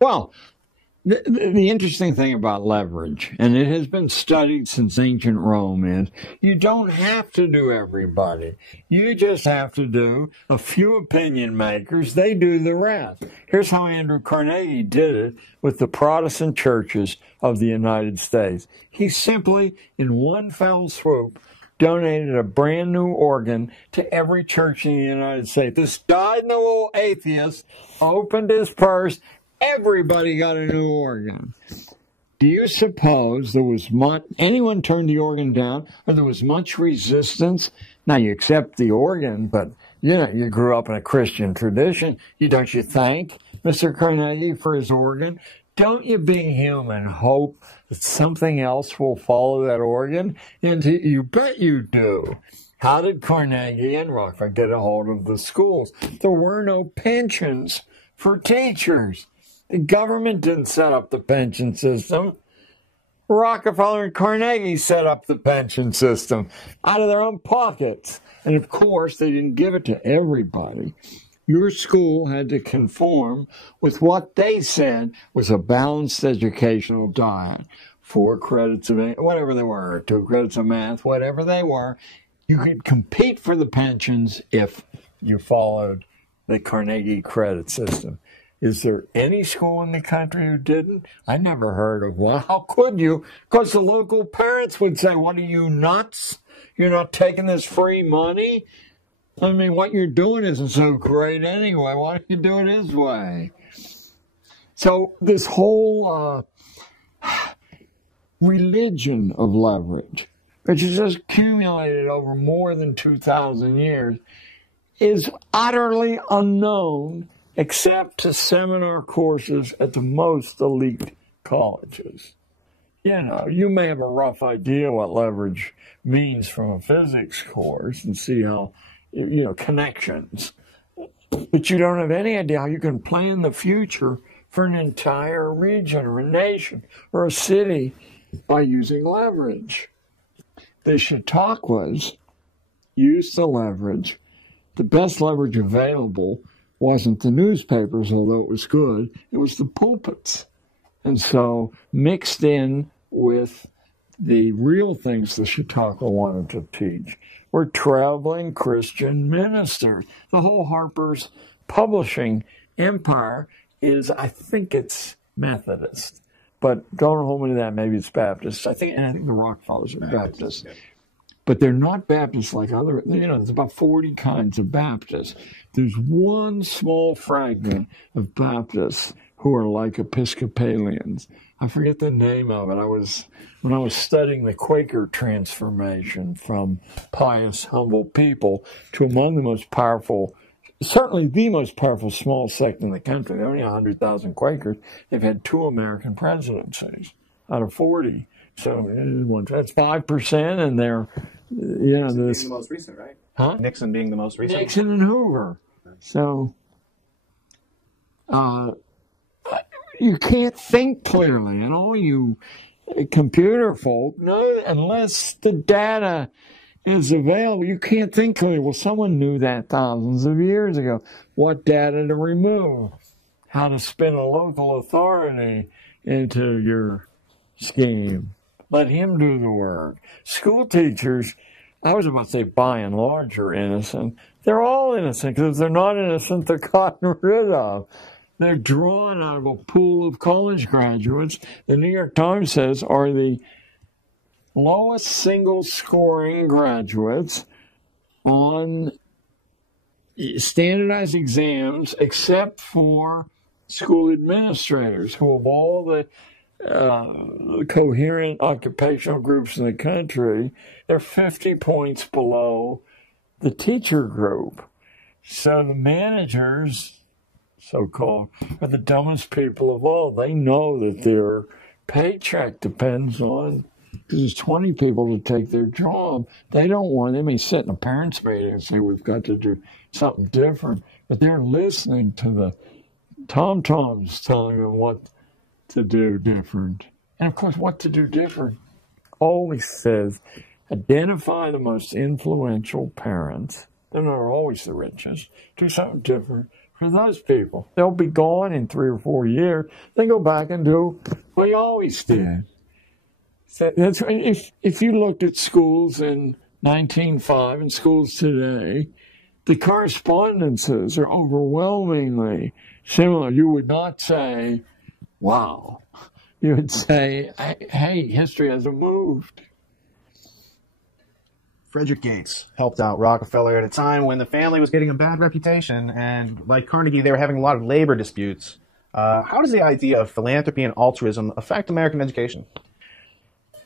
Well, the interesting thing about leverage, and it has been studied since ancient Rome, is you don't have to do everybody. You just have to do a few opinion makers. They do the rest. Here's how Andrew Carnegie did it with the Protestant churches of the United States. He simply, in one fell swoop, donated a brand new organ to every church in the United States. This dyed-in-the-wool atheist opened his purse. Everybody got a new organ. Do you suppose there was anyone turned the organ down, or there was much resistance? Now, you accept the organ, but, you grew up in a Christian tradition. Don't you thank Mr. Carnegie for his organ? Don't you, being human, hope that something else will follow that organ? And you bet you do. How did Carnegie and Rockefeller get a hold of the schools? There were no pensions for teachers. The government didn't set up the pension system. Rockefeller and Carnegie set up the pension system out of their own pockets. And of course, they didn't give it to everybody. Your school had to conform with what they said was a balanced educational diet. 4 credits of whatever they were, 2 credits of math, whatever they were. You could compete for the pensions if you followed the Carnegie credit system. Is there any school in the country who didn't? I never heard of one. How could you? Because the local parents would say, what are you, nuts? You're not taking this free money? I mean, what you're doing isn't so great anyway. Why don't you do it his way? So this whole religion of leverage, which has just accumulated over more than 2,000 years, is utterly unknown except to seminar courses at the most elite colleges. You may have a rough idea what leverage means from a physics course and see how, connections. But you don't have any idea how you can plan the future for an entire region or a nation or a city by using leverage. The Chautauquas used the leverage. The best leverage available wasn't the newspapers, although it was good. It was the pulpits. And so mixed in with the real things the Chautauqua wanted to teach were traveling Christian ministers. The whole Harper's publishing empire is, I think it's Methodist, but don't hold me to that. Maybe it's Baptist. I think the Rockefellers are Baptist. But they're not Baptists like other, there's about 40 kinds of Baptists. There's one small fragment of Baptists who are like Episcopalians. I forget the name of it. When I was studying the Quaker transformation from pious, humble people to among the most powerful, certainly the most powerful small sect in the country. There are only 100,000 Quakers. They've had 2 American presidencies out of 40. So that's 5%, and they're, Nixon being the most recent, right? Huh? Nixon being the most recent. Nixon and Hoover. So, you can't think clearly, and all you computer folk know, unless the data is available, you can't think clearly. Well, someone knew that thousands of years ago. What data to remove, how to spin a local authority into your scheme. Let him do the work. School teachers, I was about to say by and large, are innocent. They're all innocent, because if they're not innocent, they're gotten rid of. They're drawn out of a pool of college graduates. The New York Times says are the lowest single scoring graduates on standardized exams, except for school administrators, who of all the coherent occupational groups in the country, they're 50 points below the teacher group. So the managers, so-called, are the dumbest people of all. They know that their paycheck depends on, because there's 20 people to take their job. They may sit in a parents' meeting and say, we've got to do something different, but they're listening to the tom-toms telling them what to do different. And of course, what to do different always says, identify the most influential parents. They're not always the richest. Do something different for those people. They'll be gone in 3 or 4 years. They go back and do what you always did. So if you looked at schools in 1905 and schools today, the correspondences are overwhelmingly similar. You would not say, wow. You would say, hey, history hasn't moved. Frederick Gates helped out Rockefeller at a time when the family was getting a bad reputation, and like Carnegie, they were having a lot of labor disputes. How does the idea of philanthropy and altruism affect American education?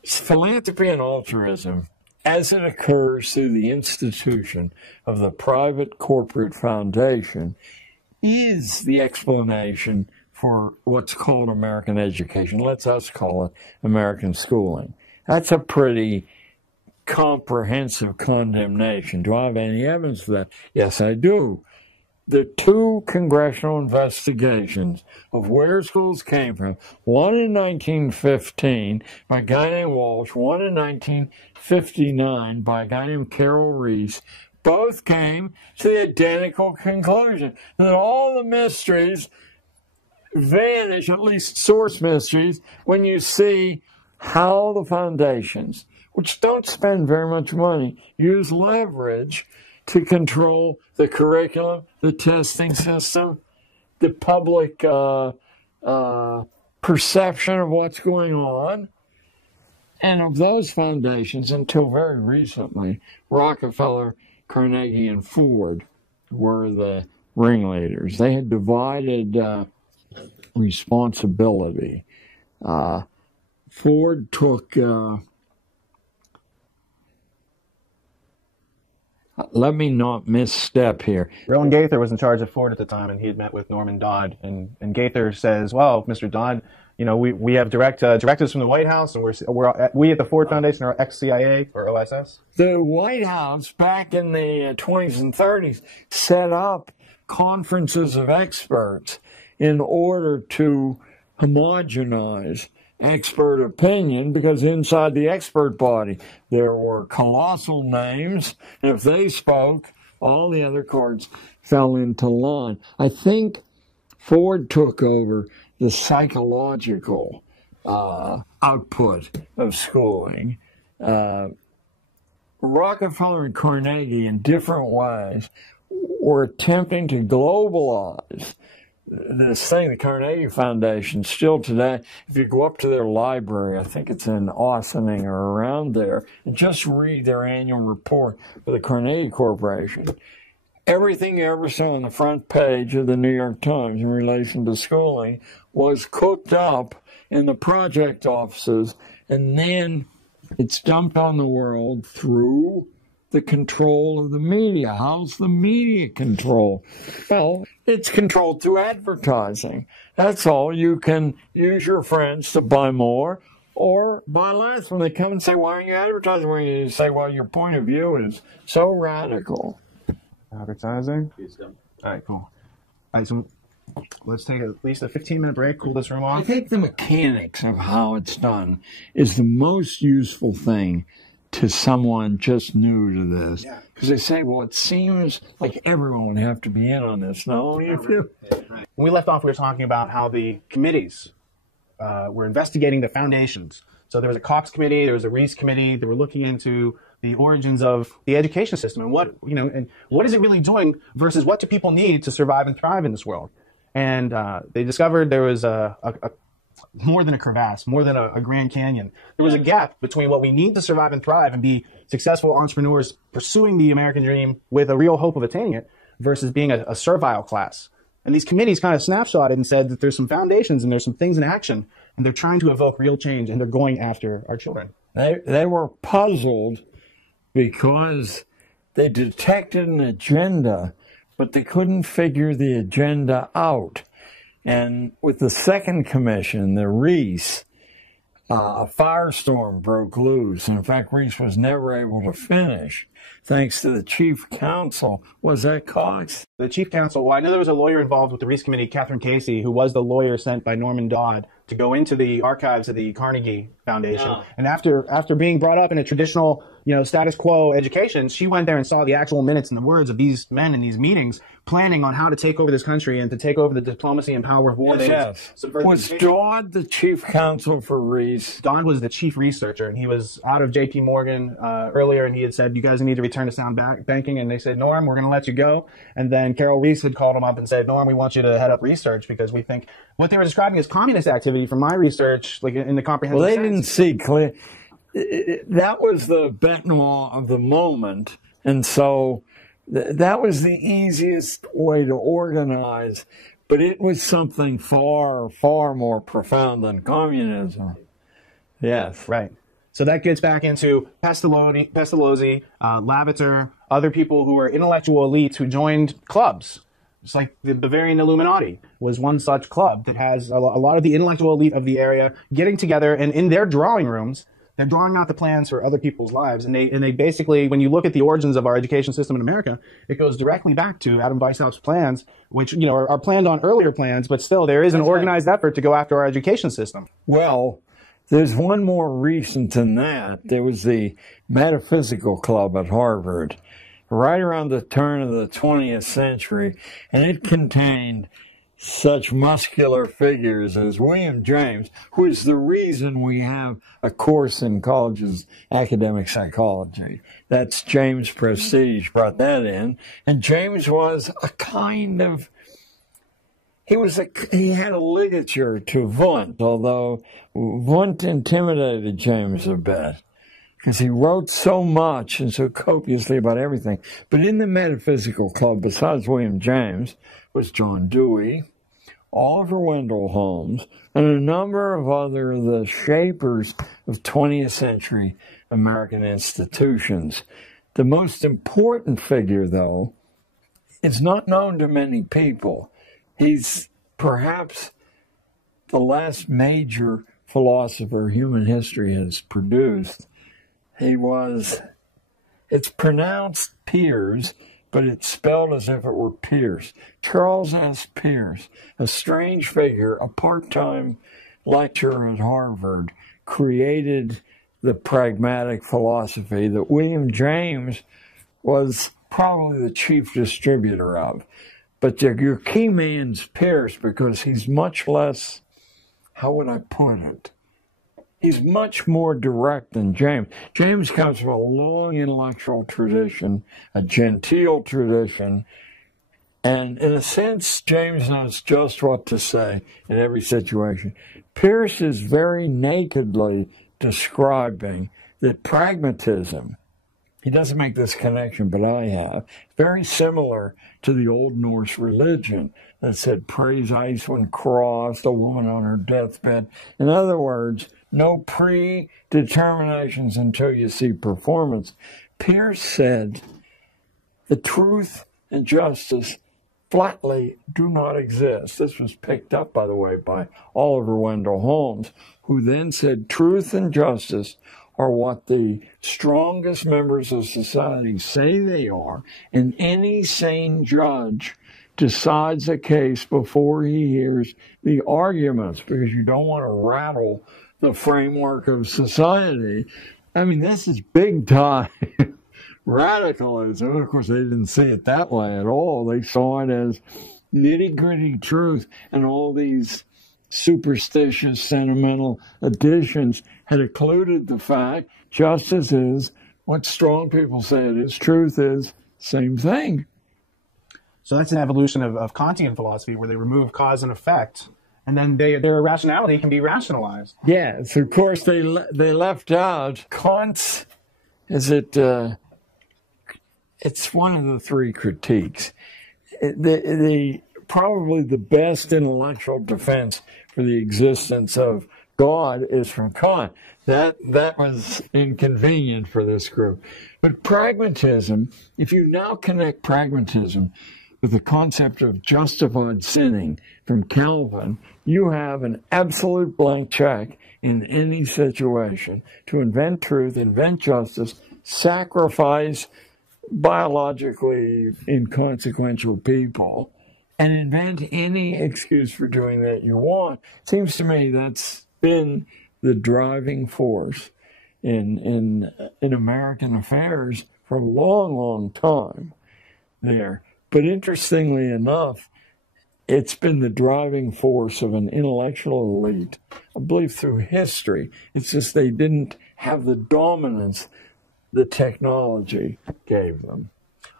Philanthropy and altruism, as it occurs through the institution of the private corporate foundation, is the explanation for what's called American education. Let's us call it American schooling. That's a pretty comprehensive condemnation. Do I have any evidence for that? Yes, I do. The 2 congressional investigations of where schools came from, one in 1915 by a guy named Walsh, one in 1959 by a guy named Carroll Reese, both came to the identical conclusion that all the mysteries vanish, at least source mysteries, when you see how the foundations, which don't spend very much money, use leverage to control the curriculum, the testing system, the public perception of what's going on. And of those foundations, until very recently, Rockefeller, Carnegie, and Ford were the ringleaders. They had divided responsibility. Ford took... let me not misstep here. Rowan Gaither was in charge of Ford at the time, and he had met with Norman Dodd. And Gaither says, well, Mr. Dodd, you know, we have directives from the White House, and we at the Ford Foundation are ex-CIA or OSS. The White House, back in the 20s and 30s, set up conferences of experts in order to homogenize expert opinion, because inside the expert body there were colossal names, and if they spoke, all the other courts fell into line. I think Ford took over the psychological output of schooling. Rockefeller and Carnegie, in different ways, were attempting to globalize this thing. The Carnegie Foundation, still today, if you go up to their library, I think it's in Ossining or around there, and just read their annual report for the Carnegie Corporation, everything you ever saw on the front page of the New York Times in relation to schooling was cooked up in the project offices, and then it's dumped on the world through the control of the media. How's the media controlled? Well, it's controlled through advertising. That's all. You can use your friends to buy more or buy less. When they come and say, why aren't you advertising? When you say, well, your point of view is so radical. Advertising? All right, cool. All right, so let's take at least a 15-minute break, cool this room off. I think the mechanics of how it's done is the most useful thing to someone just new to this. Because they say, well, it seems like everyone would have to be in on this. No, you do. When we left off, we were talking about how the committees were investigating the foundations. So there was a Cox committee, there was a Reese committee. They were looking into the origins of the education system and what is it really doing versus what do people need to survive and thrive in this world. And they discovered there was more than a crevasse, more than a Grand Canyon. There was a gap between what we need to survive and thrive and be successful entrepreneurs pursuing the American dream with a real hope of attaining it versus being a servile class. And these committees kind of snapshotted and said that there's some foundations and there's some things in action, and they're trying to evoke real change, and they're going after our children. They were puzzled because they detected an agenda, but they couldn't figure the agenda out. And with the second commission, the Reese, a firestorm broke loose. And in fact, Reese was never able to finish, thanks to the chief counsel. Was that Cox? The chief counsel, well, I know there was a lawyer involved with the Reese committee, Catherine Casey, who was the lawyer sent by Norman Dodd to go into the archives of the Carnegie Foundation. Yeah. And after being brought up in a traditional, status quo education, she went there and saw the actual minutes and the words of these men in these meetings, planning on how to take over this country and to take over the diplomacy and power of war. Yes. Was Dodd the chief counsel for Reese? Dodd was the chief researcher, and he was out of J.P. Morgan earlier, and he had said, you guys need to return to sound banking, and they said, Norm, we're going to let you go. And then Carol Reese had called him up and said, Norm, we want you to head up research because we think what they were describing as communist activity from my research, like in the comprehensive Well, they sense, didn't see clear. That was the bête noire of the moment, and so that was the easiest way to organize, but it was something far, far more profound than communism. Yes. Right. So that gets back into Pestalozzi, Lavater, other people who were intellectual elites who joined clubs. It's like the Bavarian Illuminati was one such club that has a lot of the intellectual elite of the area getting together, and in their drawing rooms, they're drawing out the plans for other people's lives. And they basically, when you look at the origins of our education system in America, it goes directly back to Adam Weishaupt's plans, which, are planned on earlier plans, but still there is an organized effort to go after our education system. Well, there's one more recent than that. There was the Metaphysical Club at Harvard, right around the turn of the 20th century, and it contained such muscular figures as William James, who is the reason we have a course in college's academic psychology. That's James Prestige brought that in. And James was a kind of, he had a ligature to Wundt, although Wundt intimidated James a bit, because he wrote so much and so copiously about everything. But in the Metaphysical Club, besides William James, was John Dewey, Oliver Wendell Holmes, and a number of other the shapers of 20th century American institutions. The most important figure, though, is not known to many people. He's perhaps the last major philosopher human history has produced. It's pronounced Piers, but it's spelled as if it were Pierce. Charles S. Pierce, a strange figure, a part-time lecturer at Harvard, created the pragmatic philosophy that William James was probably the chief distributor of. But your key man's Pierce because he's much less, how would I put it? He's much more direct than James. James comes from a long intellectual tradition, a genteel tradition, and in a sense, James knows just what to say in every situation. Pierce is very nakedly describing that pragmatism, he doesn't make this connection, but I have, very similar to the Old Norse religion that said, praise ice when crossed, a woman on her deathbed. In other words, no predeterminations until you see performance. Pierce said, the truth and justice flatly do not exist. This was picked up, by the way, by Oliver Wendell Holmes, who then said truth and justice are what the strongest members of society say they are, and any sane judge decides a case before he hears the arguments, because you don't want to rattle the framework of society. I mean, this is big time radicalism. Of course, they didn't see it that way at all. They saw it as nitty-gritty truth, and all these superstitious, sentimental additions had occluded the fact justice is what strong people say it is, truth is, same thing. So that's an evolution of Kantian philosophy where they remove cause and effect, and then their irrationality can be rationalized. Yes, of course they left out Kant's, it's one of the three critiques. Probably the best intellectual defense for the existence of God is from Kant. That was inconvenient for this group. But pragmatism, if you now connect pragmatism with the concept of justified sinning from Calvin, you have an absolute blank check in any situation to invent truth, invent justice, sacrifice biologically inconsequential people and invent any excuse for doing that you want. Seems to me that's been the driving force in American affairs for a long, long time there. But interestingly enough, it's been the driving force of an intellectual elite, I believe, through history. It's just they didn't have the dominance the technology gave them.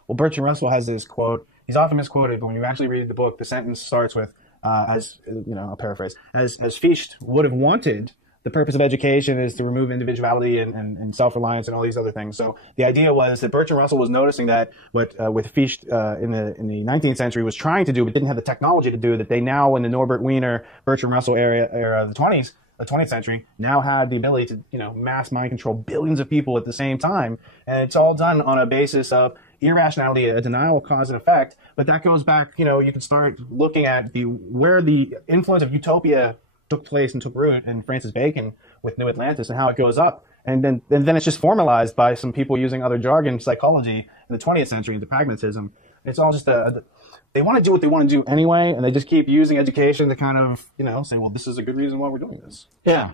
Well, Bertrand Russell has this quote. He's often misquoted, but when you actually read the book, the sentence starts with, as you know, I'll paraphrase, as Fichte would have wanted, the purpose of education is to remove individuality and self-reliance and all these other things. So the idea was that Bertrand Russell was noticing that what with Fichte in the 19th century was trying to do, but didn't have the technology to do, that they now in the Norbert Wiener, Bertrand Russell era, the 20th century, now had the ability to, you know, mass mind control billions of people at the same time. And it's all done on a basis of irrationality, a denial of cause and effect. But that goes back, you know, you can start looking at where the influence of utopia took place and took root in Francis Bacon with New Atlantis and how it goes up. And then it's just formalized by some people using other jargon, psychology, in the 20th century into pragmatism. It's all just they want to do what they want to do anyway, and they just keep using education to kind of, you know, say, well, this is a good reason why we're doing this. Yeah.